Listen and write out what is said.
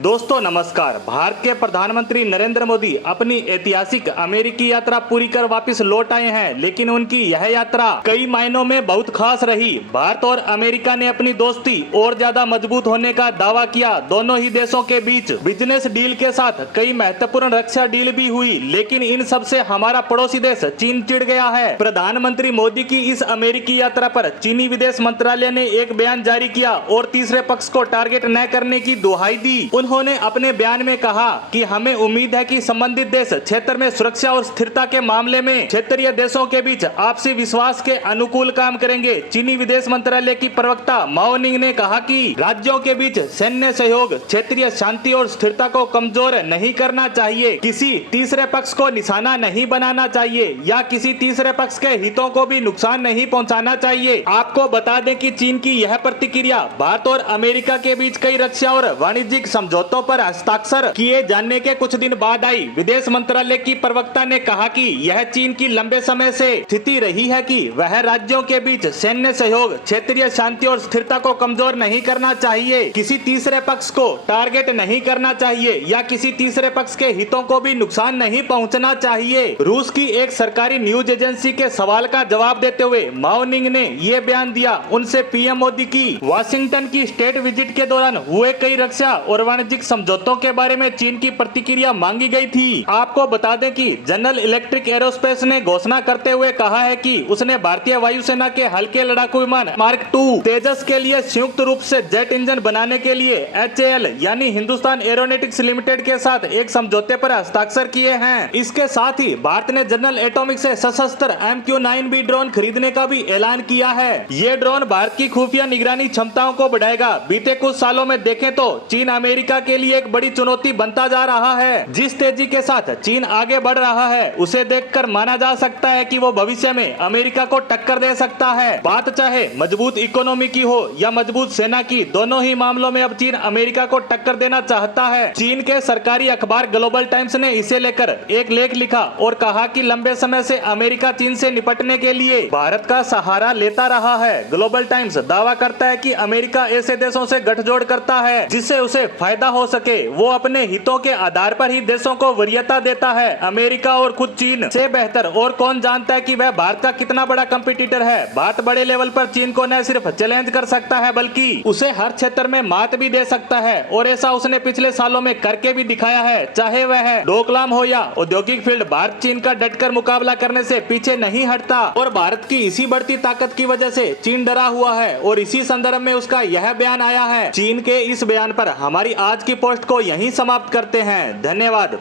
दोस्तों नमस्कार। भारत के प्रधानमंत्री नरेंद्र मोदी अपनी ऐतिहासिक अमेरिकी यात्रा पूरी कर वापस लौट आए हैं, लेकिन उनकी यह यात्रा कई मायनों में बहुत खास रही। भारत और अमेरिका ने अपनी दोस्ती और ज्यादा मजबूत होने का दावा किया। दोनों ही देशों के बीच बिजनेस डील के साथ कई महत्वपूर्ण रक्षा डील भी हुई, लेकिन इन सब से हमारा पड़ोसी देश चीन चिढ़ गया है। प्रधानमंत्री मोदी की इस अमेरिकी यात्रा पर चीनी विदेश मंत्रालय ने एक बयान जारी किया और तीसरे पक्ष को टारगेट न करने की दुहाई दी। उन्होंने अपने बयान में कहा कि हमें उम्मीद है कि संबंधित देश क्षेत्र में सुरक्षा और स्थिरता के मामले में क्षेत्रीय देशों के बीच आपसी विश्वास के अनुकूल काम करेंगे। चीनी विदेश मंत्रालय की प्रवक्ता माओ निंग ने कहा कि राज्यों के बीच सैन्य सहयोग क्षेत्रीय शांति और स्थिरता को कमजोर नहीं करना चाहिए, किसी तीसरे पक्ष को निशाना नहीं बनाना चाहिए या किसी तीसरे पक्ष के हितों को भी नुकसान नहीं पहुंचाना चाहिए। आपको बता दें कि चीन की यह प्रतिक्रिया भारत और अमेरिका के बीच कई रक्षा और वाणिज्यिक समझौतों पर हस्ताक्षर किए जाने के कुछ दिन बाद आई। विदेश मंत्रालय की प्रवक्ता ने कहा कि यह चीन की लंबे समय से स्थिति रही है कि वह राज्यों के बीच सैन्य सहयोग क्षेत्रीय शांति और स्थिरता को कमजोर नहीं करना चाहिए, किसी तीसरे पक्ष को टारगेट नहीं करना चाहिए या किसी तीसरे पक्ष के हितों को भी नुकसान नहीं पहुंचना चाहिए। रूस की एक सरकारी न्यूज एजेंसी के सवाल का जवाब देते हुए माओ निंग ने ये बयान दिया। उनसे पीएम मोदी की वाशिंगटन की स्टेट विजिट के दौरान हुए कई रक्षा और वाणिज्यिक समझौतों के बारे में चीन की प्रतिक्रिया मांगी गई थी। आपको बता दें कि जनरल इलेक्ट्रिक एरोस्पेस ने घोषणा करते हुए कहा है कि उसने भारतीय वायुसेना के हल्के लड़ाकू विमान मार्क 2 तेजस के लिए संयुक्त रूप से जेट इंजन बनाने के लिए HAL यानी हिंदुस्तान एरोनॉटिक्स लिमिटेड के साथ एक समझौते पर हस्ताक्षर किए हैं। इसके साथ ही भारत ने जनरल एटॉमिक से सशस्त्र MQ-9B ड्रोन खरीदने का भी ऐलान किया है। ये ड्रोन भारत की खुफिया निगरानी क्षमताओं को बढ़ाएगा। बीते कुछ सालों में देखें तो चीन अमेरिका के लिए एक बड़ी चुनौती बनता जा रहा है। जिस तेजी के साथ चीन आगे बढ़ रहा है उसे देखकर माना जा सकता है कि वो भविष्य में अमेरिका को टक्कर दे सकता है। बात चाहे मजबूत इकोनॉमी की हो या मजबूत सेना की, दोनों ही मामलों में अब चीन अमेरिका को टक्कर देना चाहता है। चीन के सरकारी अखबार ग्लोबल टाइम्स ने इसे लेकर एक लेख लिखा और कहा कि लंबे समय से अमेरिका चीन से निपटने के लिए भारत का सहारा लेता रहा है। ग्लोबल टाइम्स दावा करता है कि अमेरिका ऐसे देशों से गठजोड़ करता है जिससे उसे फायदा हो सके। वो अपने हितों के आधार पर ही देशों को वरीयता देता है। अमेरिका और खुद चीन से बेहतर और कौन जानता है कि वह भारत का कितना बड़ा कंपटीटर है। भारत बड़े लेवल पर चीन को न सिर्फ चैलेंज कर सकता है बल्कि उसे हर क्षेत्र में मात भी दे सकता है, और ऐसा उसने पिछले सालों में करके भी दिखाया है। चाहे वह डोकलाम हो या औद्योगिक फील्ड, भारत चीन का डटकर मुकाबला करने से पीछे नहीं हटता। और भारत की इसी बढ़ती ताकत की वजह से चीन डरा हुआ है और इसी संदर्भ में उसका यह बयान आया है। चीन के इस बयान पर हमारी आज की पोस्ट को यहीं समाप्त करते हैं। धन्यवाद।